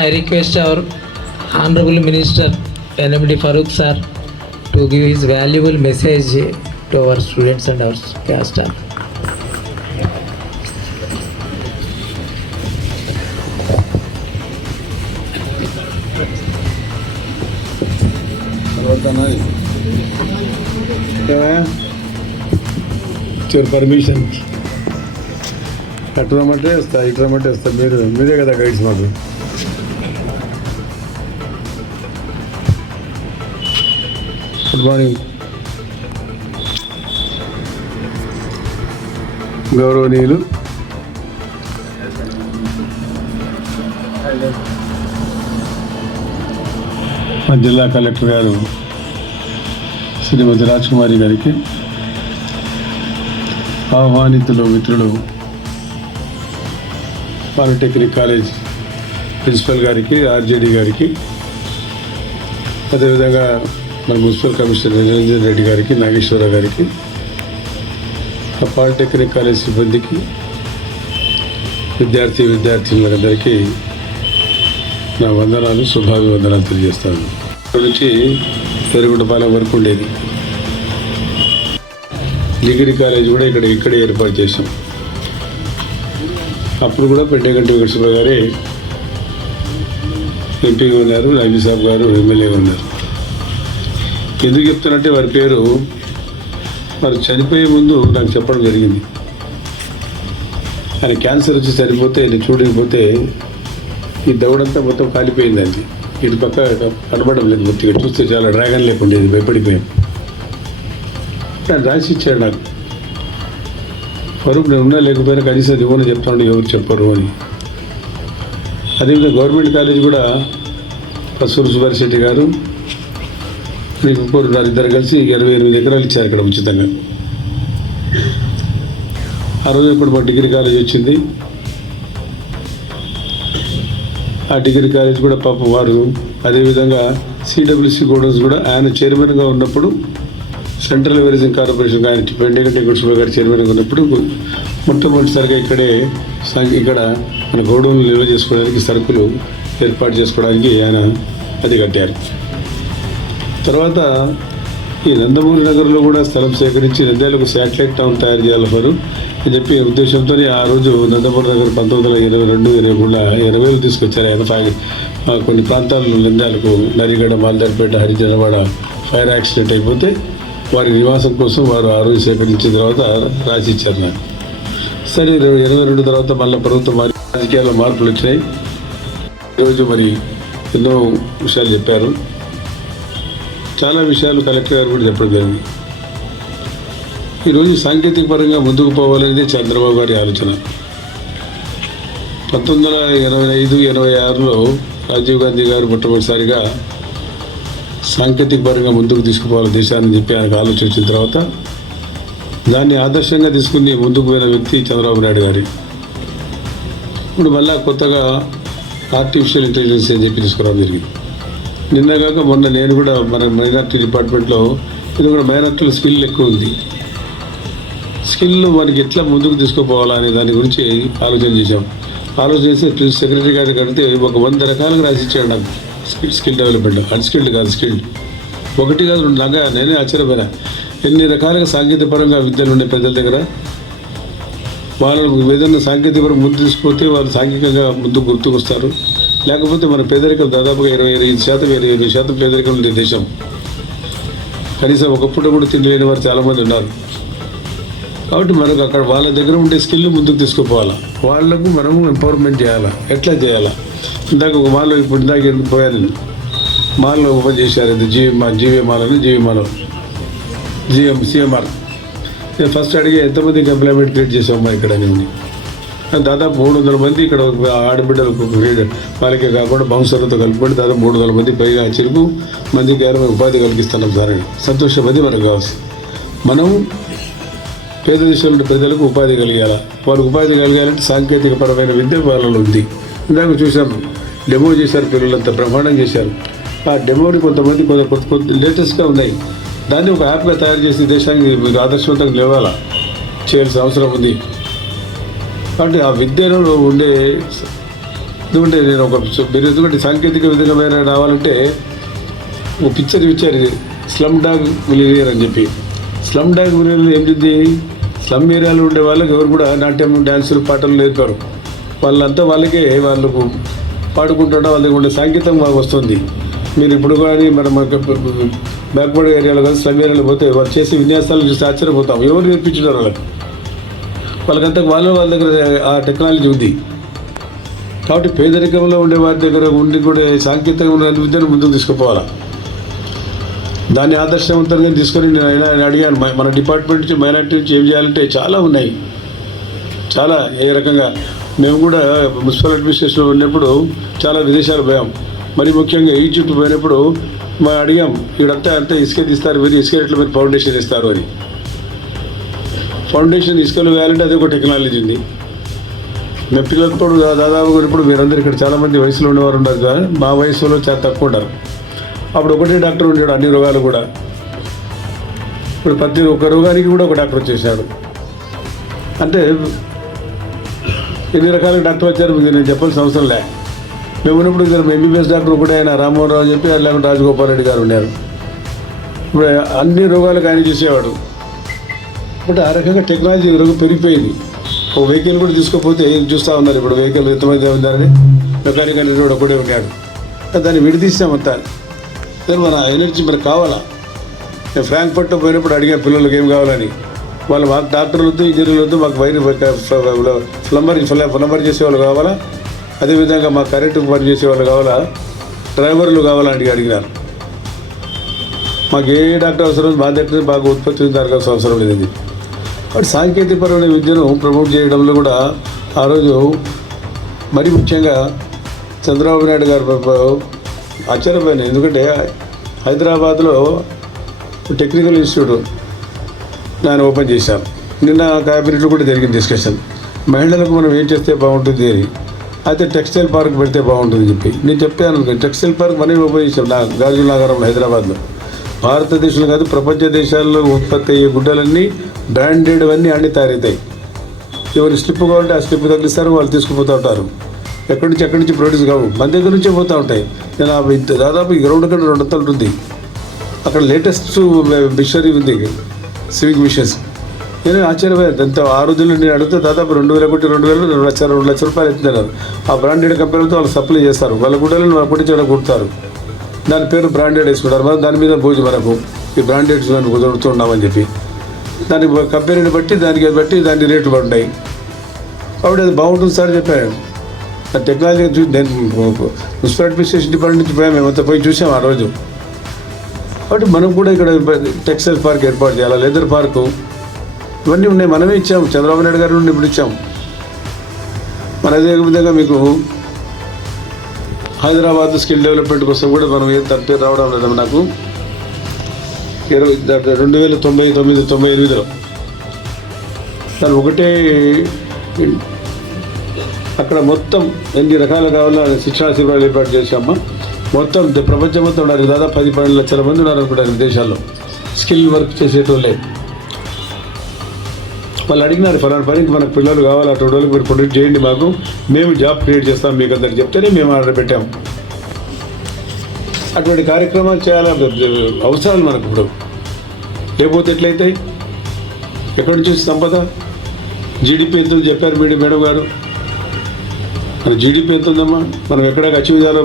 I request our Honorable Minister NMD Farooq sir to give his valuable message to our students and our staff. Permission అటు రమ్మంటే వస్తా, ఇటు రమ్మంటే వస్తా. మీరే కదా గైడ్స్ మాకు. Good morning. గౌరవనీయులు మా జిల్లా కలెక్టర్ గారు శ్రీమతి రాజ్కుమారి గారికి, ఆహ్వానితులు మిత్రులు పాలిటెక్నిక్ కాలేజ్ ప్రిన్సిపల్ గారికి, ఆర్జేడీ గారికి, అదేవిధంగా మన మున్సిపల్ కమిషనర్ నిరంజన్ రెడ్డి గారికి, నాగేశ్వరరావు గారికి, ఆ పాలిటెక్నిక్ కాలేజ్ సిబ్బందికి, విద్యార్థులందరికీ నా వందనాలు, శుభాభివందనాలు తెలియజేస్తాను. ఇక్కడ నుంచి పెరుగుంటపాలెం వరకు ఉండేది డిగ్రీ కాలేజ్ కూడా ఇక్కడే ఏర్పాటు చేశాం. అప్పుడు కూడా పెండేగంటి వెంకటేశ్వర గారే ఎంపీగా ఉన్నారు, రాజీ సాబ్ గారు ఎమ్మెల్యేగా ఉన్నారు. ఎందుకు చెప్తానంటే వారి పేరు వారు చనిపోయే ముందు నాకు చెప్పడం జరిగింది. ఆయన క్యాన్సర్ వచ్చి చనిపోతే నేను చూడకపోతే ఈ దవడంతా మొత్తం కాలిపోయిందండి. ఇటు పక్క కనబడడం లేదు, మొత్తం చూస్తే చాలా డ్రాగన్ లేకుండేది, భయపడిపోయాం. ఆయన రాసి ఇచ్చాడు నాకు, ఫరూక్ నేను ఉన్నా లేకపోయినా కనీసం అది ఇవ్వని చెప్తాను, ఎవరు చెప్పరు అని. అదేవిధంగా గవర్నమెంట్ కాలేజ్ కూడా కస్తూరి సుబ్బారెడ్డి గారు మీకు ఇంకోరు ఇద్దరు కలిసి 28 ఎకరాలు ఇచ్చారు ఇక్కడ ఉచితంగా. ఆ రోజు ఇప్పుడు మా డిగ్రీ కాలేజ్ వచ్చింది. ఆ డిగ్రీ కాలేజ్ కూడా పాపం వారు, అదేవిధంగా సిడబ్ల్యూసి గోడౌన్స్ కూడా ఆయన చైర్మన్గా ఉన్నప్పుడు, సెంట్రల్ వెరిజింగ్ కార్పొరేషన్ ఆయన పెండేగంటి వెంకటేశ్వర గారు చైర్మన్గా ఉన్నప్పుడు మొట్టమొదటిసారిగా ఇక్కడ మన గోడౌన్లు నిల్వ చేసుకోవడానికి, సరుకులు ఏర్పాటు చేసుకోవడానికి ఆయన అది కట్టారు. తర్వాత ఈ నందమూరి నగర్లో కూడా స్థలం సేకరించి నంద్యాలకు శాటిలైట్ టౌన్ తయారు చేయాలి అని చెప్పి ఉద్దేశంతో ఆ రోజు నందమూరి నగర్ 1922-23 తీసుకొచ్చారు ఆయన. కొన్ని ప్రాంతాల్లో నంద్యాలకు నరిగడ, మాల్దార్పేట, హరిజనవాడ ఫైర్ యాక్సిడెంట్ అయిపోతే వారి నివాసం కోసం వారు ఆ రోజు సేకరించిన తర్వాత రాసి ఇచ్చారు నాకు. సరే 22 తర్వాత మళ్ళీ ప్రభుత్వం రాజకీయాల్లో మార్పులు వచ్చినాయి. ఈరోజు మరి ఎన్నో విషయాలు చెప్పారు, చాలా విషయాలు కలెక్టర్ గారు కూడా చెప్పడం జరిగింది. ఈరోజు సాంకేతిక పరంగా ముందుకు పోవాలనేది చంద్రబాబు గారి ఆలోచన. 1985-86లో రాజీవ్ గాంధీ గారు మొట్టమొదటిసారిగా సాంకేతిక పరంగా ముందుకు తీసుకుపోవాలి దేశాన్ని చెప్పి ఆయనకు ఆలోచన వచ్చిన తర్వాత దాన్ని ఆదర్శంగా తీసుకుని ముందుకు పోయిన వ్యక్తి చంద్రబాబు నాయుడు గారి. ఇప్పుడు మళ్ళా కొత్తగా ఆర్టిఫిషియల్ ఇంటెలిజెన్స్ అని చెప్పి తీసుకురావడం జరిగింది. నిన్నగాక మొన్న నేను కూడా మన మైనార్టీ డిపార్ట్మెంట్లో ఇది కూడా మైనార్టీలో స్కిల్ ఎక్కువ ఉంది. స్కిల్ మనకి ఎట్లా ముందుకు తీసుకుపోవాలా అనే దాని గురించి ఆలోచన చేశాం. ఆలోచన చేసి సెక్రటరీ గారికి అడిగితే ఒక 100 రకాలుగా రాసిచ్చాడు నాకు స్కిల్ డెవలప్మెంట్. అన్స్కిల్డ్ కాదు, స్కిల్డ్. 1 కాదు 2 లాగా నేనే ఆశ్చర్యపోయినా. ఎన్ని రకాలుగా సాంకేతిక పరంగా విద్యలు ఉండే ప్రజల దగ్గర. వాళ్ళకు ఏదైనా సాంకేతిక పరంగా ముందు తీసుకుపోతే వాళ్ళు సాంఘికంగా ముందుకు గుర్తుకొస్తారు. లేకపోతే మన పేదరికం దాదాపుగా 25% పేదరికం ఉండే దేశం. కనీసం ఒక పూట కూడా తినలేని వారు చాలామంది ఉన్నారు. కాబట్టి మనకు అక్కడ వాళ్ళ దగ్గర ఉండే స్కిల్ ముందుకు తీసుకుపోవాలా, వాళ్లకు మనము ఎంపవర్మెంట్ చేయాలా. ఎట్లా చేయాలా? ఇందాక ఒక మాల్లో ఇప్పుడు ఎందుకు పోయాను, మాల్లో ఓపెన్ చేశారు. ఇది సిఎంఆర్. నేను ఫస్ట్ అడిగి ఎంతమందికి ఎంప్లాయ్మెంట్ క్రియేట్ చేసామమ్మా ఇక్కడ అని. దాదాపు 300 మంది ఇక్కడ ఆడబిడ్డలకు వాళ్ళకే కాకుండా బౌన్సర్లతో కలుపుకొని దాదాపు 300 మంది పైగా చెరుకు మందికి ఉపాధి కలిగిస్తున్నాం సార్ అని. సంతోషం, అది మనకు కావాల్సి. మనం పేద దేశంలో ప్రజలకు ఉపాధి కలిగాల. వాళ్ళకు ఉపాధి కలిగాలంటే సాంకేతిక పరమైన విద్య వాళ్ళలో ఉంది. ఇందాక చూసాం, డెమో చేశారు, పిల్లలంతా బ్రహ్మాండం చేశారు. ఆ డెమోని కొంతమంది కొంత లేటెస్ట్గా ఉన్నాయి. దాన్ని ఒక యాప్గా తయారు చేసి దేశానికి మీరు ఆదర్శవంతంగా లేవాలా, చేయాల్సిన అవసరం ఉంది. కాబట్టి ఆ విద్యలో ఉండే ఎందుకంటే నేను మీరు ఎందుకంటే సాంకేతిక విధంగా రావాలంటే ఒక పిక్చర్ ఇచ్చారు, స్లమ్ డాగ్ మిలియనియర్ అని చెప్పి. స్లమ్ డాగ్ మిలియనియర్ ఏంటిది, స్లమ్ ఏరియాలో ఉండే వాళ్ళకి ఎవరు కూడా నాట్యం, డ్యాన్సులు, పాటలు నేర్పారు. వాళ్ళంతా వాళ్ళకే వాళ్ళకు పాడుకుంటుంటే వాళ్ళకి ఉండే సంగీతం వస్తుంది. మీరు ఇప్పుడు కానీ మన బ్యాక్వర్డ్ ఏరియాలో కానీ స్లమ్ ఏరియాలో పోతే వాళ్ళు చేసే విన్యాసాలు చూసి ఆశ్చర్యపోతాం. ఎవరు నేర్పించున్నారు వాళ్ళకంతా వాళ్ళ దగ్గర ఆ టెక్నాలజీ ఉంది. కాబట్టి పేదరికంలో ఉండే వారి దగ్గర ఉండి కూడా సాంకేతికమైన విద్యను ముందుకు తీసుకుపోవాలి. దాన్ని ఆదర్శవంతంగా తీసుకొని నేను అడిగాను, మన డిపార్ట్మెంట్ నుంచి మైనార్టీ నుంచి ఏం చేయాలంటే చాలా ఉన్నాయి. చాలా ఏ రకంగా మేము కూడా మున్సిపల్ అడ్మినిస్ట్రేషన్లో ఉన్నప్పుడు చాలా విదేశాలు పోయాం. మరి ముఖ్యంగా ఈజిప్ట్ పోయినప్పుడు అడిగాం, ఇక్కడంతా అంతా ఇసుక తీస్తారు, మీరు ఇసుక రేట్లు మీరు ఫౌండేషన్ ఇస్తారు అని. ఫౌండేషన్ ఇసుకలు వేయాలంటే అది ఒక టెక్నాలజీ ఉంది. మేము పిల్లలతో దాదాపుగా ఇప్పుడు మీరందరూ ఇక్కడ చాలామంది వయసులో ఉండేవారు ఉన్నారు కానీ మా వయసులో చాలా తక్కువ ఉంటారు. అప్పుడు ఒకటే డాక్టర్ ఉండేవాడు అన్ని రోగాలు కూడా. ఇప్పుడు ప్రతి ఒక్క రోగానికి కూడా ఒక డాక్టర్ వచ్చేసాడు. అంటే ఎన్ని రకాల డాక్టర్ వచ్చారు నేను చెప్పాల్సిన అవసరం లే. మేము ఉన్నప్పుడు ఇక్కడ ఎంబీబీఎస్ డాక్టర్ ఒకటే ఆయన రామ్మోహన్ రావు చెప్పి లేకుంటే రాజగోపాల్ రెడ్డి గారు ఉన్నారు. ఇప్పుడు అన్ని రోగాలకు ఆయన చూసేవాడు. బట్ ఆ రకంగా టెక్నాలజీ పెరిగిపోయింది. ఒక వెహికల్ కూడా తీసుకోకపోతే చూస్తూ ఉన్నారు. ఇప్పుడు వెహికల్ ఎంతమంది ఉన్నారని మెకానిక్ అనేది కూడా ఒకటే ఉన్నాడు. దాన్ని విడదీసామంతా. మన ఎనర్జీ మనకు కావాలా. నేను ఫ్రాంక్ఫర్ట్ పోయినప్పుడు అడిగా పిల్లలకి ఏం కావాలని. వాళ్ళు మాకు డాక్టర్లు వద్దు, ఇంజనీర్లు వద్దు, మాకు ప్లంబర్ చేసేవాళ్ళు కావాలా, అదేవిధంగా మాకు కరెంటు పని చేసేవాళ్ళు కావాలా, డ్రైవర్లు కావాలని అడిగినారు. మాకు ఏ డాక్టర్ అవసరం, మా దగ్గర బాగా ఉత్పత్తి జరగాల్సిన అవసరం లేదు. కాబట్టి సాంకేతికపరమైన విద్యను ప్రమోట్ చేయడంలో కూడా ఆ రోజు మరీ ముఖ్యంగా చంద్రబాబు నాయుడు గారు ఆశ్చర్యపోయాను. ఎందుకంటే హైదరాబాద్లో టెక్నికల్ ఇన్స్టిట్యూట్ నేను ఓపెన్ చేశాను. నిన్న క్యాబినెట్లో కూడా జరిగింది డిస్కషన్. మహిళలకు మనం ఏం చేస్తే బాగుంటుంది అని. అయితే టెక్స్టైల్ పార్క్ పెడితే బాగుంటుంది చెప్పి నేను చెప్పాను. టెక్స్టైల్ పార్క్ మనమే ఓపెన్ చేసాం గాజుల నగరంలో హైదరాబాద్లో. భారతదేశంలో కాదు ప్రపంచ దేశాల్లో ఉత్పత్తి అయ్యే గుడ్డలన్నీ బ్రాండెడ్ అన్నీ అన్నీ తయారవుతాయి. ఎవరి స్లిప్ కావాలంటే ఆ స్లిప్ తగ్గిస్తారు, వాళ్ళు తీసుకుపోతూ ఉంటారు. ఎక్కడి నుంచి ప్రొడ్యూస్ కావు, మన దగ్గర నుంచే పోతూ ఉంటాయి. నేను దాదాపు ఈ గ్రౌండ్ కంటే 2 అంతలు ఉంది. అక్కడ లేటెస్ట్ మిషనరీ ఉంది, స్వింగ్ మిషన్స్. నేను ఆశ్చర్యపోయాను. అంత ఆ రోజుల్లో నేను అడిగితే దాదాపు 2,000 కోటి 2 లక్షల రూపాయలు ఎత్తున్నారు. ఆ బ్రాండెడ్ కంపెనీలతో వాళ్ళు సప్లై చేస్తారు. వాళ్ళ గుడ్డలను అప్పటి నుంచి కుడతారు. దాని పేరు బ్రాండెడ్ వేసుకుంటారు. మనం దాని మీద భోజనం మనకు ఈ బ్రాండెడ్స్ మనం కుదురుతున్నామని చెప్పి దాని కంపెనీని బట్టి దాని రేట్లు పడ్డాయి. కాబట్టి అది బాగుంటుంది సార్ చెప్పాను. ఆ టెక్నాలజీ చూసి నేను మున్సిపల్ అడ్మినిస్ట్రేషన్ డిపార్ట్మెంట్ నుంచి పోయాము, మేమంతా పోయి చూసాం ఆ రోజు. కాబట్టి మనం కూడా ఇక్కడ టెక్స్టైల్ పార్క్ ఏర్పాటు చేయాలి, లెదర్ పార్కు, ఇవన్నీ ఉన్నాయి. మనమే ఇచ్చాము, చంద్రబాబు నాయుడు గారి నుండి ఇప్పుడు ఇచ్చాము. మన అదే విధంగా మీకు హైదరాబాద్ స్కిల్ డెవలప్మెంట్ కోసం కూడా మనం ఏం తప్పే రావడం లేదు. నాకు 2099-98లో దాని ఒకటే అక్కడ మొత్తం ఎన్ని రకాలు కావాలో శిక్షణా శిబిరాలు ఏర్పాటు చేశామా. మొత్తం ప్రపంచం మొత్తం ఉన్నారు, దాదాపు 10-12 లక్షల మంది ఉన్నారు అనుకుంటారు విదేశాల్లో స్కిల్ వర్క్ చేసేటోళ్ళే. వాళ్ళు అడిగినారు ఫలానా పనికి మనకు పిల్లలు కావాలి, అటువంటి వాళ్ళకి మీరు ప్రొడ్యూస్ చేయండి, మాకు మేము జాబ్ క్రియేట్ చేస్తాం మీకు అందరికి చెప్తేనే మేము ఆర్డర్ పెట్టాము. అటువంటి కార్యక్రమాలు చేయాలి, అవసరాలు మనకు ఇప్పుడు. లేకపోతే ఎట్లయితాయి? ఎక్కడి నుంచి సంపద? జీడిపి ఎంత చెప్పారు మేడం గారు. మన జీడిపి ఎంత ఉందమ్మా? మనం ఎక్కడ అచీవ్ చేయాలో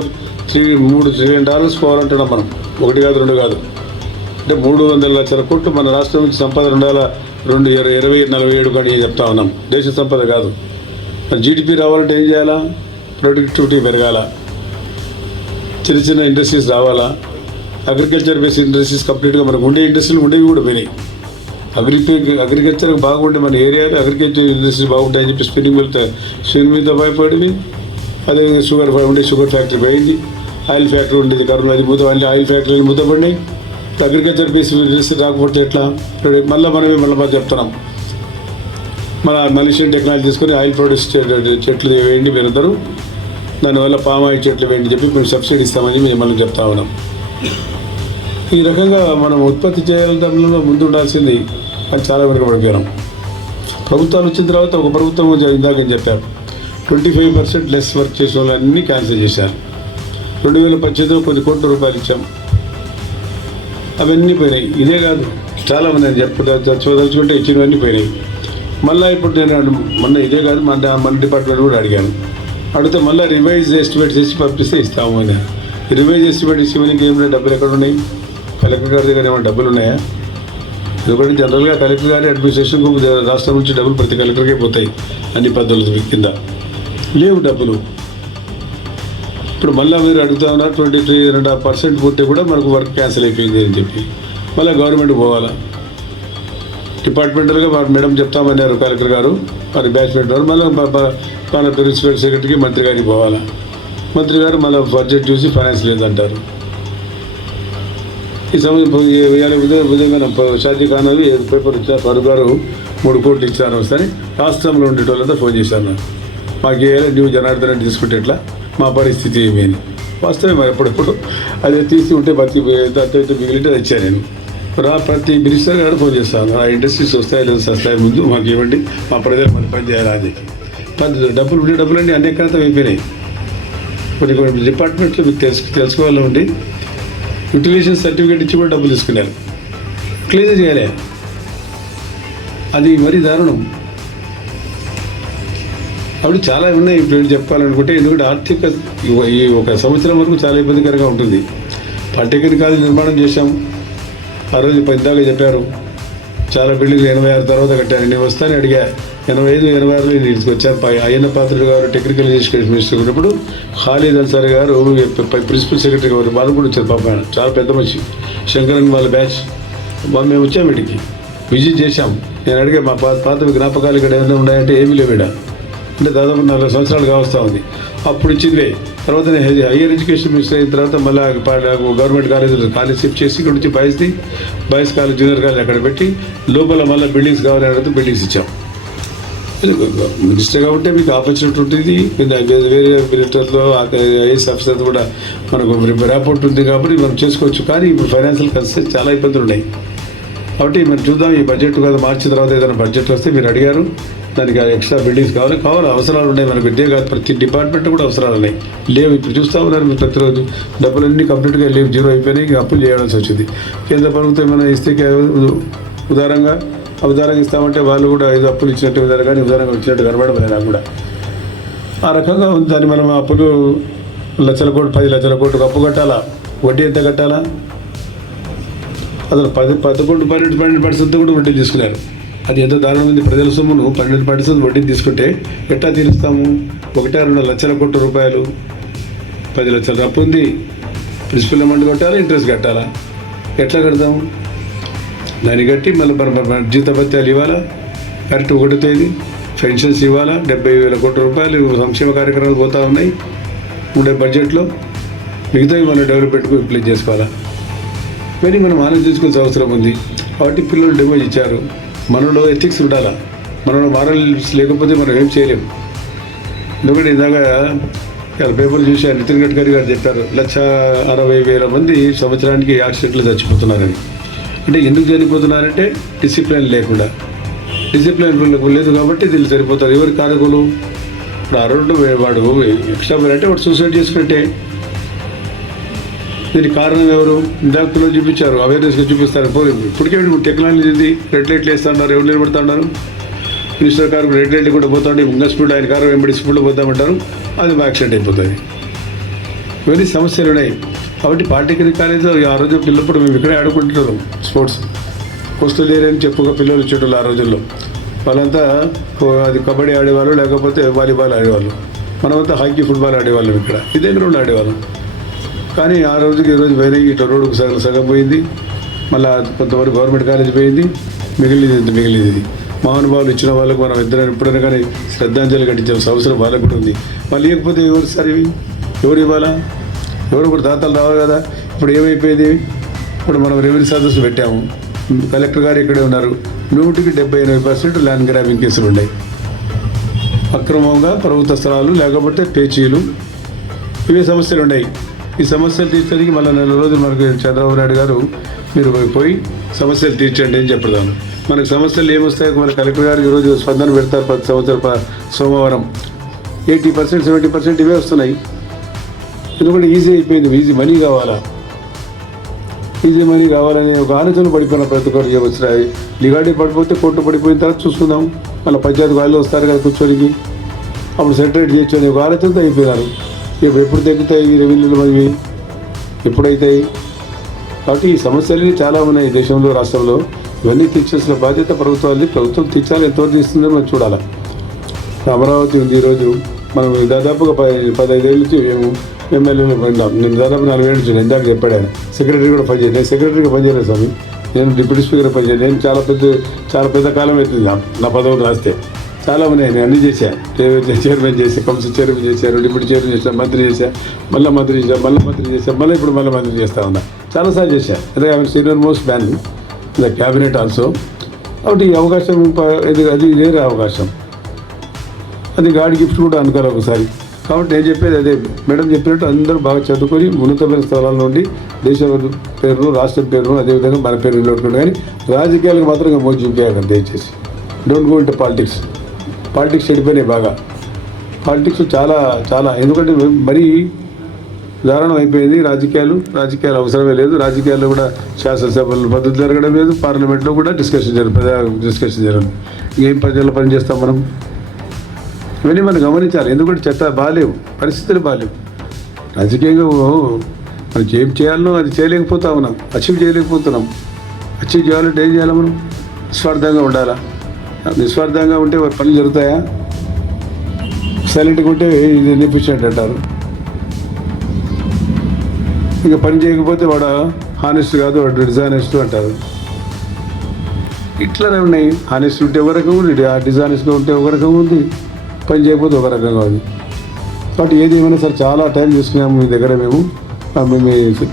$3 ట్రిలియన్ పోవాలంటున్నాం మనం. 1 కాదు 2 కాదు, అంటే 300 లక్షల కోట్లు మన రాష్ట్రం నుంచి సంపద ఉండాలా. 2027 కానీ చెప్తా ఉన్నాం. దేశ సంపద కాదు. మన జీడిపి రావాలంటే ఏం చేయాలా? ప్రొడక్టివిటీ పెరగాల, చిన్న ఇండస్ట్రీస్ రావాలా, అగ్రికల్చర్ బేస్డ్ ఇండస్ట్రీస్ కంప్లీట్గా మనకు ఉండే ఇండస్ట్రీలు ఉండేవి కూడా పోయినాయి. అగ్రికల్చర్ బాగుండే మన ఏరియాలో అగ్రికల్చర్ ఇండస్ట్రీస్ బాగుంటాయని చెప్పి స్పిన్నింగ్ మీద భయపడింది. అదేవిధంగా షుగర్ ఫ్యాక్టరీ పోయింది, ఆయిల్ ఫ్యాక్టరీ ఉండేది కరోనా, అది ఆయిల్ ఫ్యాక్టరీలు మూతపడినాయి. అగ్రికల్చర్ బేస్డ్ ఇండస్ట్రీ రాకపోతే ఎట్లా? మళ్ళీ చెప్తున్నాం, మన మలేషియన్ టెక్నాలజీ తీసుకొని ఆయిల్ ప్రొడ్యూస్ చెట్లు వేయండి మీరందరూ, దానివల్ల పామ్ ఆయిల్ చెట్లు వేయండి చెప్పి మేము సబ్సిడీ ఇస్తామని మిమ్మల్ని చెప్తా ఉన్నాం. ఈ రకంగా మనం ఉత్పత్తి చేయడంలో ముందు ఉండాల్సింది అని చాలా వెనుకబడిపోయాం. ప్రభుత్వాలు వచ్చిన తర్వాత ఒక ప్రభుత్వం ఇందాక చెప్పారు, 25% లెస్ వర్క్ చేసిన వాళ్ళన్నీ క్యాన్సిల్ చేశారు. 2018లో కొన్ని కోట్ల రూపాయలు ఇచ్చాం, అవన్నీ పోయినాయి. ఇదే కాదు, చాలా మంది నేను చదవదలుచుకుంటే ఇచ్చినవన్నీ పోయినాయి. మళ్ళీ ఇప్పుడు నేను మొన్న ఇదే కాదు మన డిపార్ట్మెంట్ కూడా అడిగాను. అడిగితే మళ్ళీ రివైజ్ ఎస్టిమేట్ చేసి పంపిస్తే ఇస్తాము అని. రివైజ్ ఎస్టిమేట్ ఇచ్చేవానికి ఏమైనా డబ్బులు ఎక్కడ ఉన్నాయి? కలెక్టర్ గారి దగ్గర ఏమైనా డబ్బులు ఉన్నాయా? ఎందుకంటే జనరల్గా కలెక్టర్ గారి అడ్మినిస్ట్రేషన్కు రాష్ట్రం నుంచి డబ్బులు ప్రతి కలెక్టర్కే పోతాయి అన్ని పద్ధతుల కింద. లేవు డబ్బులు. ఇప్పుడు మళ్ళీ మీరు అడుగుతా ఉన్నారు 23.5% పోతే కూడా మనకు వర్క్ క్యాన్సిల్ అయిపోయింది అని చెప్పి మళ్ళీ గవర్నమెంట్ పోవాలా? డిపార్ట్మెంటల్గా మేడం చెప్తామన్నారు కలెక్టర్ గారు, మరి బ్యాచ్మెంట్ వారు మళ్ళీ మన ప్రిన్సిపల్ సెక్రటరీకి మంత్రి గారికి పోవాలా? మంత్రి గారు మళ్ళీ బడ్జెట్ చూసి ఫైనాన్స్ లేదంటారు. ఈ సమయం ఉదయం షాజీ ఖాన్ అవి పేపర్ ఇచ్చారు, ఫరూక్ గారు 3 కోట్లు ఇచ్చారు సరే, రాష్ట్రంలో ఉండేటోళ్ళంతా ఫోన్ చేశాను నాకు, మాకు ఏ న్యూ జనార్దన్ రెడ్డి తీసుకుంటే ఎట్లా, మా పరిస్థితి ఏమి అని. వాస్తవమే, మరి ఎప్పుడెప్పుడు అదే తీసి ఉంటే బతికి మిగిలితే వచ్చాను నేను. ప్రతి మినిస్టర్ గారు ఫోన్ చేస్తాను, ఆ ఇండస్ట్రీస్ వస్తాయి లేదా వస్తాయి, ముందు మాకు ఇవ్వండి, మా ప్రజలు మన పని చేయాలి అని చెప్పి. డబ్బులు ఉండే డబ్బులన్నీ అనేకరతం అయిపోయినాయి. కొన్ని డిపార్ట్మెంట్లో మీకు తెలుసుకోవాలి ఉండి యూటిలైజేషన్ సర్టిఫికేట్ ఇచ్చి కూడా డబ్బులు తీసుకున్నారు, క్లియర్ చేయాలి. అది మరీ దారుణం. అప్పుడు చాలా ఉన్నాయి ఇప్పుడు చెప్పాలనుకుంటే, ఎందుకంటే ఆర్థిక ఈ ఒక సంవత్సరం వరకు చాలా ఇబ్బందికరంగా ఉంటుంది. పాలిటెక్నిక్ కాలేజ్ నిర్మాణం చేశాం, ఆ రోజు పెద్దగా చెప్పారు చాలా బిల్డింగ్లు 86 తర్వాత కట్టారు. నేను వస్తానని అడిగా, 85, 86లో నేను తీసుకొచ్చాను. అయ్యన్న పాత్రుడు గారు టెక్నికల్ ఎడ్యుకేషన్ మినిస్టర్ ఉన్నప్పుడు ఖాళీద్ అన్సారీ గారు ప్రిన్సిపల్ సెక్రటరీ గారు, వాళ్ళు కూడా వచ్చారు. పాప చాలా పెద్ద మనిషి, శంకరన్ వాళ్ళ బ్యాచ్. మేము వచ్చాము, వీటికి విజిట్ చేశాం. నేను అడిగా మా పాత జ్ఞాపకాలు ఇక్కడ ఏమైనా ఉన్నాయంటే ఏమీ లేవు ఇక్కడ, అంటే దాదాపు 40 సంవత్సరాలు కావస్తూ ఉంది. అప్పుడు ఇచ్చిందే. తర్వాత నేను హయ్యర్ ఎడ్యుకేషన్ మినిస్టర్ అయిన తర్వాత మళ్ళీ గవర్నమెంట్ కాలేజ్ షిఫ్ట్ చేసి ఇక్కడ నుంచి బాయ్స్ కాలేజ్ జూనియర్ కాలేజ్ అక్కడ పెట్టి లోపల మళ్ళీ బిల్డింగ్స్ కావాలని అడిగితే బిల్డింగ్స్ ఇచ్చాం. మినిస్టర్ కాబట్టి మీకు ఆపర్చునిటీ ఉంటుంది, వేరే మినిస్టర్లో ఐఏఎస్ ఆఫీసర్ కూడా మనకు ర్యాపోర్ట్ ఉంది కాబట్టి మనం చేసుకోవచ్చు. కానీ ఇప్పుడు ఫైనాన్షియల్ కన్సెస్ చాలా ఇబ్బందులు ఉన్నాయి. కాబట్టి మనం చూద్దాం, ఈ బడ్జెట్ కదా మార్చిన తర్వాత ఏదైనా బడ్జెట్ వస్తే మీరు అడిగారు, దానికి ఎక్స్ట్రా బిల్డింగ్స్ కావాలి అవసరాలు ఉన్నాయి మనకు. ఇదే కాదు, ప్రతి డిపార్ట్మెంట్ కూడా అవసరాలు ఉన్నాయి. లేవు, ఇప్పుడు చూస్తూ ఉన్నారు మీరు ప్రతిరోజు డబ్బులన్నీ కంప్లీట్గా లేవు, జీరో అయిపోయినాయి. అప్పులు చేయాల్సి వచ్చింది. కేంద్ర ప్రభుత్వం ఏమైనా ఇస్తే ఉదారంగా ఇస్తామంటే వాళ్ళు కూడా ఐదు అప్పులు ఇచ్చినట్టు విధాలు కానీ ఉదారంగా వచ్చినట్టు కనబడలేదు నాకు కూడా. ఆ రకంగా ఉంది. దాన్ని మనం అప్పులు 1 లక్షల కోట్లు 10 లక్షల కోట్లు అప్పు కట్టాలా, వడ్డీ ఎంత కట్టాలా? అసలు 11-12% కూడా వడ్డీ తీసుకున్నారు. అది ఎంత దారుణం ఉంది. ప్రజల సొమ్మును 12% వడ్డీ తీసుకుంటే ఎట్లా తీరుస్తాము? 1-2 లక్షల కోట్ల రూపాయలు, 10 లక్షల అప్పు ఉంది. ప్రిన్సిపల్ అమౌంట్ కట్టాలా, ఇంట్రెస్ట్ కట్టాలా? ఎట్లా కడతాము? దాన్ని కట్టి మళ్ళీ మన జీతభత్యాలు ఇవ్వాలా, కరెక్ట్ 1వ తేదీ పెన్షన్స్ ఇవ్వాలా, 70,000 కోట్ల రూపాయలు సంక్షేమ కార్యక్రమాలు పోతూ ఉన్నాయి ఉండే బడ్జెట్లో. మిగతావి మన డెవలప్మెంట్కు ఇంప్లిమెంట్ చేసుకోవాలా? కానీ మనం ఆలోచించుకోవాల్సిన అవసరం ఉంది. కాబట్టి పిల్లలు డెమో ఇచ్చారు. మనలో ఎథిక్స్ ఉండాలా, మనలో మారల్స్ లేకపోతే మనం ఏం చేయలేము. ఎందుకంటే ఇందాక పేపర్లు చూసి నితిన్ గడ్కరీ గారు చెప్పారు, 160,000 మంది సంవత్సరానికి యాక్సిడెంట్లు చచ్చిపోతున్నారని. అంటే ఎందుకు చనిపోతున్నారంటే డిసిప్లిన్ లేకుండా, డిసిప్లిన్ లేదు కాబట్టి దీన్ని సరిపోతారు. ఎవరి కారకులు? ఇప్పుడు ఆ రోడ్డు వాడు ఎక్స్ట్రా అంటే వాడు సూసైడ్ చేసుకుంటే దీనికి కారణం ఎవరు? ఇందాకలో చూపించారు, అవేర్నెస్గా చూపిస్తారు. ఇప్పటికే టెక్నాలజీ ఉంది, రెడ్ లైట్లు వేస్తున్నారు, ఎవరు నిలబడుతున్నారు. మినిస్టర్ కారు రెడ్ లైట్లు కూడా పోతాడు, ఇంకా స్పీడ్ ఆయన కారు వెంబడి స్పీడ్లో పోతామంటారు, అది యాక్సిడెంట్ అయిపోతుంది. ఇవన్నీ సమస్యలు ఉన్నాయి. కాబట్టి పాలిటెక్నిక్ కాలేజ్ ఆ రోజు పిల్లప్పుడు మేము ఇక్కడే ఆడుకుంటున్నాం. స్పోర్ట్స్ కోస్టల్ ఏరియా అని చెప్పుగా పిల్లలు వచ్చేటోళ్ళు ఆ రోజుల్లో. వాళ్ళంతా అది కబడ్డీ ఆడేవాళ్ళు, లేకపోతే వాలీబాల్ ఆడేవాళ్ళు. మనమంతా హాకీ, ఫుట్బాల్ ఆడేవాళ్ళం. ఇక్కడ ఇదే గ్రౌండ్ ఆడేవాళ్ళం. కానీ ఆ రోజుకి ఈ రోజు పోయినాయి. ఇట్లా రోడ్డుకు సగం పోయింది, మళ్ళీ కొంతవరకు గవర్నమెంట్ కాలేజ్ పోయింది, మిగిలింది. మహానుభావులు ఇచ్చిన వాళ్ళకు మనం ఇద్దరు ఎప్పుడైనా కానీ శ్రద్ధాంజలి కట్టించాం. అవసరం వాళ్ళకు కూడా ఉంది. మళ్ళీ లేకపోతే ఎవరు సార్ ఇవి ఎవరు ఇవ్వాలా? ఎవరు కూడా దాతలు రావాలి కదా. ఇప్పుడు ఏమైపోయింది? ఇప్పుడు మనం రెవెన్యూ సదస్సు పెట్టాము, కలెక్టర్ గారు ఇక్కడే ఉన్నారు. 100-80% ల్యాండ్ గ్రాబింగ్ కేసులు ఉన్నాయి. అక్రమంగా ప్రభుత్వ స్థలాలు లేకపోతే పేచీలు, ఇవే సమస్యలు ఉన్నాయి. ఈ సమస్యలు తీర్చడానికి మళ్ళీ 4 రోజులు మనకు చంద్రబాబు నాయుడు గారు మీరు పోయి సమస్యలు తీర్చండి అని చెప్తాను. మనకు సమస్యలు ఏమొస్తాయో మన కలెక్టర్ గారు ఈరోజు స్పందన పెడతారు. ప్రతి సంవత్సరం సోమవారం 80% 70% ఇవే వస్తున్నాయి. ఎందుకంటే ఈజీ అయిపోయింది, ఈజీ మనీ కావాలా, ఈజీ మనీ కావాలని ఒక ఆలోచన పడిపోయిన ప్రతి ఒక్కరికి వచ్చినాయి. లిగాడి పడిపోతే కోర్టు పడిపోయిన తర్వాత చూసుకుందాం, మళ్ళీ పంచాయతీ వాళ్ళు వస్తారు కదా కూర్చొనికి, అప్పుడు సెటరేట్ చేయొచ్చు ఒక ఆలోచనతో అయిపోయినారు. ఎప్పుడు తగ్గుతాయి ఈ రెవెన్యూలు మనవి, ఎప్పుడైతాయి? కాబట్టి ఈ సమస్యలు చాలా ఉన్నాయి దేశంలో, రాష్ట్రంలో. ఇవన్నీ తీర్చాల్సిన బాధ్యత ప్రభుత్వాన్ని. ప్రభుత్వం తీర్చాలి, ఎంతవరకు తీస్తుందో మనం చూడాలి. అమరావతి ఉంది ఈరోజు. మనం దాదాపుగా 15 ఏళ్ళ నుంచి మేము ఎమ్మెల్యేలు పడినాం. నేను దాదాపు 4 ఏళ్ళు నుంచి ఇందాక చెప్పాడు ఆయన. సెక్రటరీ కూడా పనిచేయలేదు. నేను సెక్రటరీగా పనిచేయలేదు స్వామి, నేను డిప్యూటీ స్పీకర్ పనిచేయలేదు. నేను చాలా పెద్ద కాలం అవుతుంది నా పదవులు రాస్తే. చాలా ఉన్నాయి, నేను అన్నీ చేశాను. చైర్మన్ చేశా, కౌన్సిల్ చైర్మన్ చేశాను, డిప్యూటీ చైర్మన్ చేశాను, మంత్రి చేశాను, మళ్ళీ మంత్రి చేశాను, మళ్ళీ ఇప్పుడు మంత్రి చేస్తా ఉన్నా. చాలాసార్లు చేశాను. అదే ఆమె senior most man the cabinet also. కాబట్టి ఈ అవకాశం అది వేరే అవకాశం, అది గాడ్ గిఫ్ట్ కూడా అనుకోవాలి ఒకసారి. కాబట్టి నేను చెప్పేది అదే, మేడం చెప్పినట్టు అందరూ బాగా చదువుకొని ఉన్నతమైన స్థలాల నుండి దేశ పేరును, రాష్ట్రం పేరును, అదేవిధంగా మన పేరు నిలబెట్టుకుంటాం. కానీ రాజకీయాలకు మాత్రం మోజు చూపించాలి దయచేసి. డోంట్ గో ఇంటూ పాలిటిక్స్ చెడిపోయినాయి బాగా. పాలిటిక్స్ చాలా ఎందుకంటే మరీ దారుణం అయిపోయింది. రాజకీయాలు అవసరమే లేదు. రాజకీయాల్లో కూడా శాసనసభలు పద్ధతి జరగడం లేదు, పార్లమెంట్లో కూడా డిస్కషన్ జరగదు. ఏం ప్రజల్లో పనిచేస్తాం మనం? ఇవన్నీ మనం గమనించాలి. ఎందుకంటే పరిస్థితులు బాగాలేవు. రాజకీయంగా మనం ఏం చేయాలనో అది చేయలేకపోతా ఉన్నాం, అచీవ్ చేయలేకపోతున్నాం. అచీవ్ చేయాలంటే ఏం చేయాలి? మనం నిస్వార్థంగా ఉండాలా. నిస్వార్థంగా ఉంటే పనులు జరుగుతాయా? సైలెంట్గా ఉంటే ఇది ఇన్ఎఫిషియెంట్ అంటారు. ఇంకా పని చేయకపోతే వాడు హానెస్ట్ కాదు, వాడు డిజానెస్ట్ అంటారు. ఇట్లానే ఉన్నాయి. హానెస్ట్ ఉంటే ఒక రకంగా ఉంది, డిజానెస్ట్గా ఉంటే ఒక రకంగా ఉంది, పని చేయకపోతే ఒక రకంగా ఉంది. కాబట్టి ఏది ఏమైనా సరే చాలా టైం తీసుకున్నాము మీ దగ్గర. మేము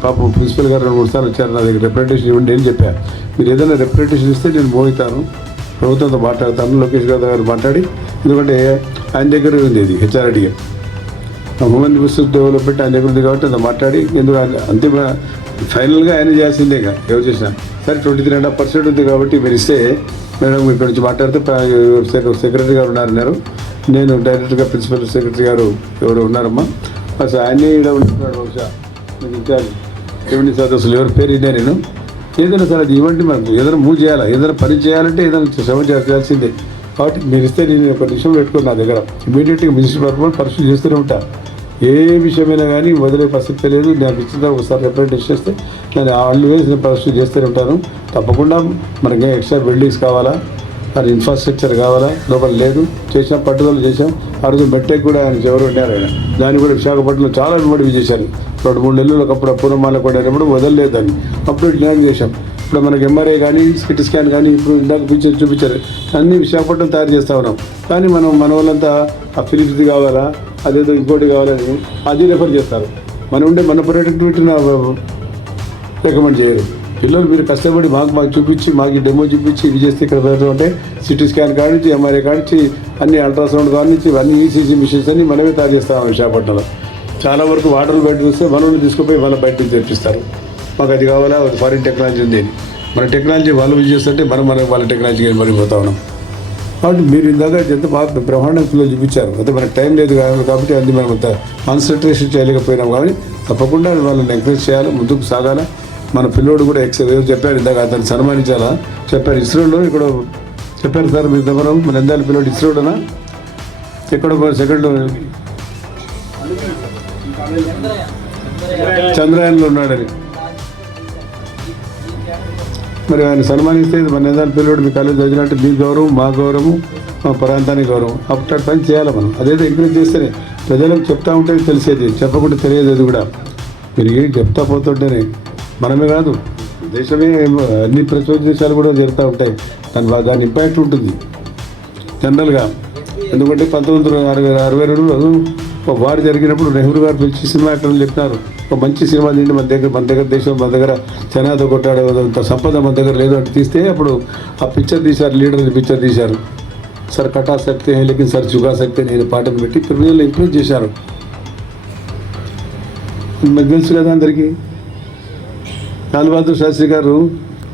పాపం ప్రిన్సిపల్ గారు 2-3 సార్లు వచ్చారు నా దగ్గర. రిప్రజెంటేషన్ ఇవ్వండి నేను చెప్పాను. మీరు ఏదైనా రిప్రజెంటేషన్ ఇస్తే నేను మోగుతాను, ప్రభుత్వంతో మాట్లాడతాను, లోకేష్ గారు మాట్లాడి. ఎందుకంటే ఆయన దగ్గర ఉంది ఇది హెచ్ఆర్డీఏ, హ్యూమన్ రిసోర్స్ డెవలప్మెంట్ ఆయన దగ్గర ఉంది కాబట్టి అది మాట్లాడి. ఎందుకు అంతిమ ఫైనల్గా ఆయన చేయాల్సిందేగా ఎవరు చేసినా సరే. 23.5% ఉంది కాబట్టి మీరు ఇస్తే మేడం ఇక్కడ నుంచి మాట్లాడితే సెక్రటరీ గారు ఉన్నారన్నారు. నేను డైరెక్ట్గా ప్రిన్సిపల్ సెక్రటరీ గారు ఎవరు ఉన్నారమ్మా, అసలు ఆయనే ఇక్కడ ఉంటున్నాడు. బహుశా మీకు ఇంకా రెవెన్యూ సదస్సులు ఎవరి పేరు ఇదే. నేను ఏదైనా సరే అది ఇవ్వండి, మనకు ఏదైనా మూవ్ చేయాలా, ఏదైనా పని చేయాలంటే ఏదైనా శ్రమ చేయాల్సిందే. కాబట్టి మీరు ఇస్తే నేను ఒక నిమిషం పెట్టుకుని నా దగ్గర ఇమీడియట్గా మినిస్టర్ పర్పస్ పరిశీలి చేస్తూనే ఉంటా. ఏ విషయమైనా కానీ వదిలే పరిస్థితి లేదు. నాకు ఇచ్చిన ఒకసారి రిప్రజెంటేషన్ చేస్తే నేను ఆల్వేస్ నేను పరిశీలి చేస్తూనే ఉంటాను. తప్పకుండా మనకి ఎక్స్ట్రా బిల్డింగ్స్ కావాలా, అది ఇన్ఫ్రాస్ట్రక్చర్ కావాలా, లోపల లేదు. చేసాం, పట్టుదల చేసాం. ఆ రోజు మెట్టెక్ కూడా ఆయన ఎవరు ఉన్నారు ఆయన, దాన్ని కూడా విశాఖపట్నంలో చాలా వెంబడి చేశారు. 2-3 నెలలు అప్పుడు పూర్ణమాల కూడా అయినప్పుడు వదలలేదు దాన్ని, అప్పుడు జ్ఞానం చేశాం. ఇప్పుడు మనకి ఎంఆర్ఐ కానీ సిటీ స్కాన్ కానీ ఇప్పుడు ఇందాక చూపించారు అన్నీ విశాఖపట్నం తయారు చేస్తూ ఉన్నాం. కానీ మన వాళ్ళంతా ఆ ఫిలిప్స్ది కావాలా, అదేదో ఇంకోటి కావాలని అది రెఫర్ చేస్తారు. మన ప్రొడక్టివిటీని రికమెండ్ చేయరు. పిల్లలు మీరు కష్టపడి మాకు చూపించి, మాకు డెమో చూపించి ఇవి చేస్తే ఇక్కడ పెడుతుంటే సిటీ స్కాన్ కానించి, ఎంఆర్ఐ కానించి, అన్ని అల్ట్రాసౌండ్ కానించి, అన్ని ఈసీజీ మిషన్స్ అన్ని మనమే తయారు చేస్తాం విశాఖపట్నంలో. చాలా వరకు వాటర్లు బయట చూస్తే మనల్ని తీసుకుపోయి వాళ్ళ బయట తెప్పిస్తారు. మాకు అది కావాలా, అది ఫారిన్ టెక్నాలజీ ఉంది. మన టెక్నాలజీ వాళ్ళు యూజ్ చేస్తుంటే మనం వాళ్ళ టెక్నాలజీకి మరిపోతా ఉన్నాం. కాబట్టి మీరు ఇందాక ఎంత బాగా బ్రహ్మాండంగా పిల్లలు చూపించారు. అయితే మనకు టైం లేదు కాబట్టి అది మనం అంత కాన్సన్ట్రేషన్ చేయలేకపోయినాం. కానీ తప్పకుండా వాళ్ళని ఎంకరేజ్ చేయాలి, ముందుకు సాగాలి. మన పిల్లోడు కూడా చెప్పారు ఇందాక, అతను సన్మానించాలా చెప్పారు. ఇస్రోలో ఇక్కడ చెప్పారు సార్ మీరు దగ్గర మన ఎందాల పిల్లోడు ఇస్రోలోనా ఎక్కడ సెకండ్ చంద్రయాన్లో ఉన్నాడని. మరి ఆయన సన్మానిస్తే మన ఎందాల పిల్లోడు మీ కాలేజ్ చదివినట్టు మీ గౌరవం, మా గౌరవం, మా ప్రాంతానికి గౌరవం. అప్పుడు పని చేయాలి మనం. అదేదో ఎంకరేజ్ చేస్తేనే ప్రజలకు చెప్తా ఉంటే తెలిసేది, చెప్పకుండా తెలియదు. అది కూడా మీరు ఏం చెప్తా పోతుంటేనే మనమే కాదు దేశమే, అన్ని ప్రపంచ దేశాలు కూడా జరుగుతూ ఉంటాయి. దాని ఇంపాక్ట్ ఉంటుంది జనరల్గా. ఎందుకంటే 1962లో ఒక వారు జరిగినప్పుడు నెహ్రూ గారు పిలిచి సినిమా యాక్టర్లు చెప్పినారు, ఒక మంచి సినిమా తిండి మన దగ్గర దేశం మన దగ్గర చైనాతో కొట్టాడు, సంపద మన దగ్గర లేదు అంటే తీస్తే అప్పుడు ఆ పిక్చర్ తీశారు, లీడర్ని పిక్చర్ తీశారు. సార్ కటా సక్తే హై లేకిన్ సార్ చుగా సక్తే నేను పాటను పెట్టి ప్రజలు ఇంప్రెస్ చేశారు. మీకు తెలుసు కదా అందరికీ. లాల్ బహదూర్ శాస్త్రి గారు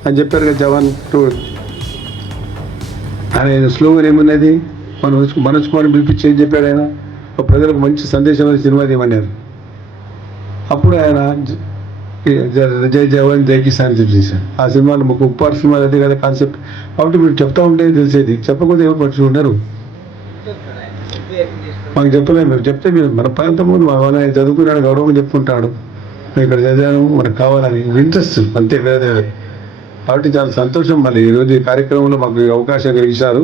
అని చెప్పారు కదా, జవాన్ 2 ఆయన స్లోగన్ ఏమున్నది, మనోజ్ కుమార్ని పిలిపించి ఏం చెప్పాడు ఆయన, ప్రజలకు మంచి సందేశం సినిమా తీయమన్నారు. అప్పుడు ఆయన జై జవాన్ జై కిసాన్ చెప్పేసాను. ఆ సినిమాలో ఉప్పారు సినిమా అదే కదా కాన్సెప్ట్. కాబట్టి మీరు చెప్తా ఉంటే తెలిసేది, చెప్పకపోతే ఎవరు పట్టుకుంటారు. మాకు చెప్పలేము, మీరు చెప్తే మీరు మన ప్రాంతం మన చదువుకున్నాడు గౌరవం చెప్పుకుంటాడు, ఇక్కడ చదివాను మనకు కావాలని ఇంట్రెస్ట్ అంతే, వేరే. కాబట్టి చాలా సంతోషం. మళ్ళీ ఈరోజు ఈ కార్యక్రమంలో మాకు అవకాశం కలిగించారు.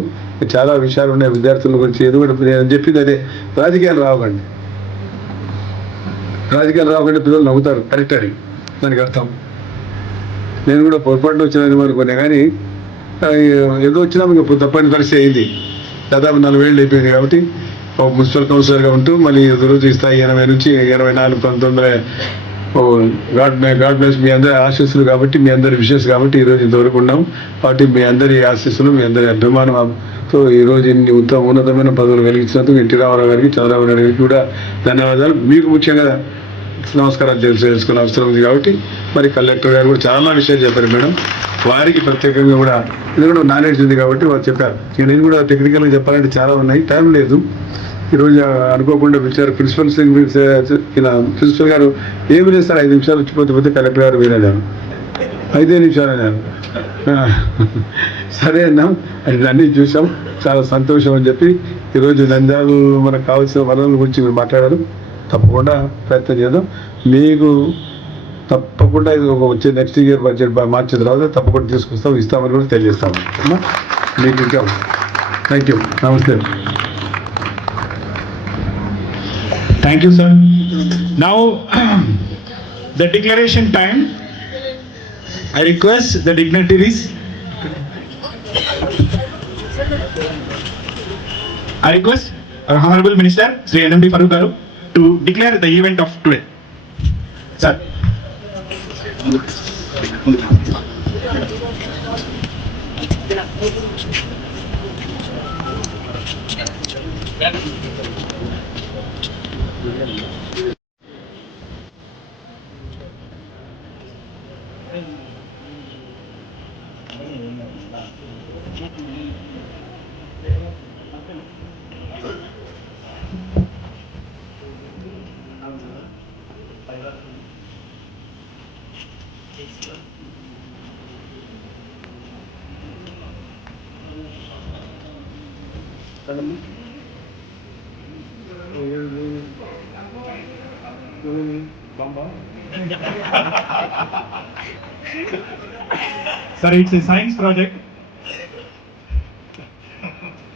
చాలా విషయాలు ఉన్నాయి విద్యార్థుల గురించి. ఎందుకంటే నేను చెప్పింది అదే, రాజకీయాలు రావండి, రాజకీయాలు రాకుండా పిల్లలు నవ్వుతారు, కరెక్ట్ అని దానికి అర్థం. నేను కూడా పొరపాటున వచ్చిన అనుకున్నా, కానీ ఏదో వచ్చినా మీకు తప్పని పరిస్థితి అయింది. దాదాపు 4 ఏళ్ళు అయిపోయింది. కాబట్టి మున్సిపల్ కౌన్సిలర్గా ఉంటూ మళ్ళీ రోజు స్థాయి 80 నుంచి 84, 19 గాడ్ బ్లెస్ మీ అందరి ఆశీస్సులు. కాబట్టి మీ అందరి విషెస్ కాబట్టి ఈరోజు ఇంతవరకు ఉన్నాం. కాబట్టి మీ అందరి ఆశీస్సులు, మీ అందరి అభిమానంతో ఈరోజు ఇన్ని ఉన్నతమైన పదవులు కలిగించినందుకు ఎన్టీ రామారావు గారికి, చంద్రబాబు నాయుడు గారికి కూడా ధన్యవాదాలు. మీకు ముఖ్యంగా నమస్కారాలు తెలుసుకునే అవసరం ఉంది. కాబట్టి మరి కలెక్టర్ గారు కూడా చాలా విషయాలు చెప్పారు మేడం. వారికి ప్రత్యేకంగా కూడా ఎందుకంటే నాలెడ్జ్ ఉంది కాబట్టి వారు చెప్పారు. నేను కూడా టెక్నికల్గా చెప్పాలంటే చాలా ఉన్నాయి, టైం లేదు. ఈరోజు అనుకోకుండా పిలిచారు ప్రిన్సిపల్ గారు. ఏమి చేస్తారు, 5 నిమిషాలు వచ్చిపోతే కలెక్టర్ గారు వీలన్నారు, 5 నిమిషాలు అన్నారు. సరే అన్నాం, అన్నీ చూసాం, చాలా సంతోషం అని చెప్పి ఈరోజు నంద్యాలు మనకు కావాల్సిన వనరుల గురించి మీరు మాట్లాడారు. తప్పకుండా ప్రయత్నం చేద్దాం. మీకు తప్పకుండా ఇది వచ్చే నెక్స్ట్ ఇయర్ బడ్జెట్ మార్చిన తర్వాత తప్పకుండా తీసుకొస్తాం, ఇస్తామని కూడా తెలియజేస్తాము. మీకు ఇంకా థ్యాంక్ యూ, నమస్తే. Thank you, sir. Now, the declaration time. I request the dignitaries. I request our Honorable Minister, Sri NMD Farooq Garu, to declare the event of today. Sir. Sir, it's a science project.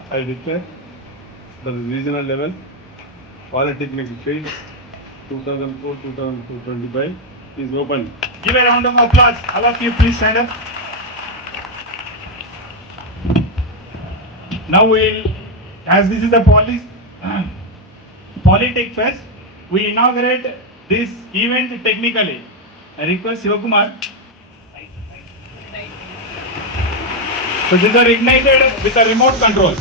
I declare the regional level Polytechnic Field 2004-2025 is open. Give a round of applause. All of you, please stand up. Now we'll, as this is the Polytech Fest, we inaugurate this event technically. I request Sivakumar. So these are ignited with a remote control.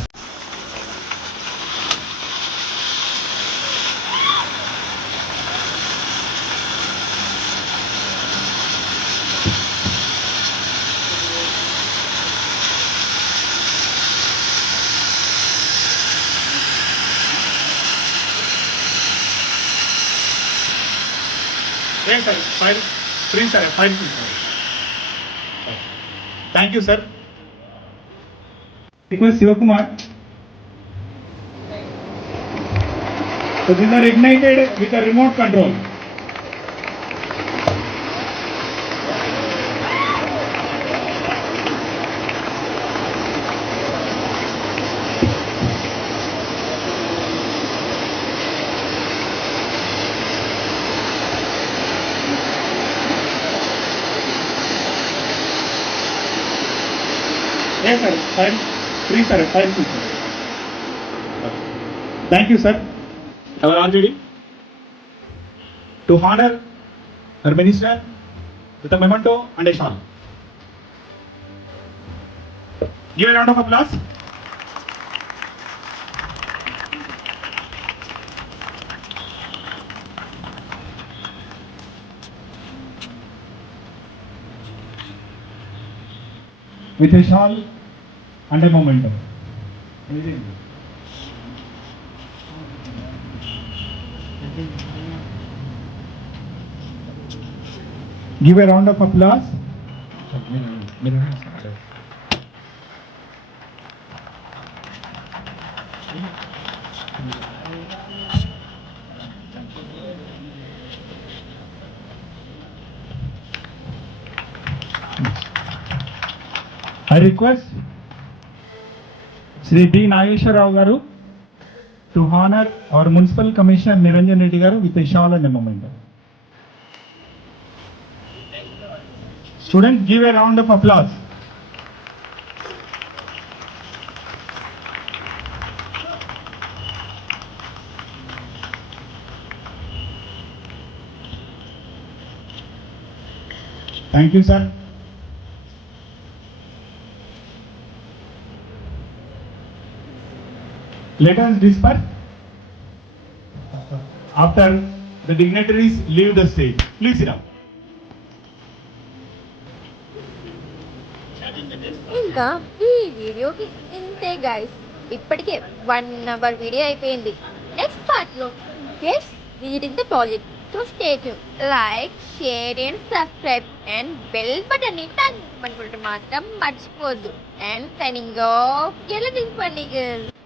Yes, sir. File. Free, sir. File. Thank you, sir. Request Sivakumar. So these are ignited with a remote control. Yes, sir. File. Free, sir. File. Thank you, sir. Our RGD to honor our minister with a memento and a shawl. Give a round of applause. With a shawl and a memento. Give a round of applause. I request Sri D. Nageshwarrao Garu to honor our Municipal Commissioner Niranjan Reddy Garu with a shawl and a memento. Students, give a round of applause. Thank you, sir. Let us disperse after the dignitaries leave the stage. Please sit down. ఇంకా ఈ వీడియోకి ఇంతే guys. ఇప్పటికే 1 hour video అయిపోయింది. Next పార్ట్లో guess reading the project. So stay tune. Like, share and subscribe and bell button ని touch అనుకుంటే మాత్రం మర్చిపోవద్దు. And signing off. ఎలా తీసుకోండి.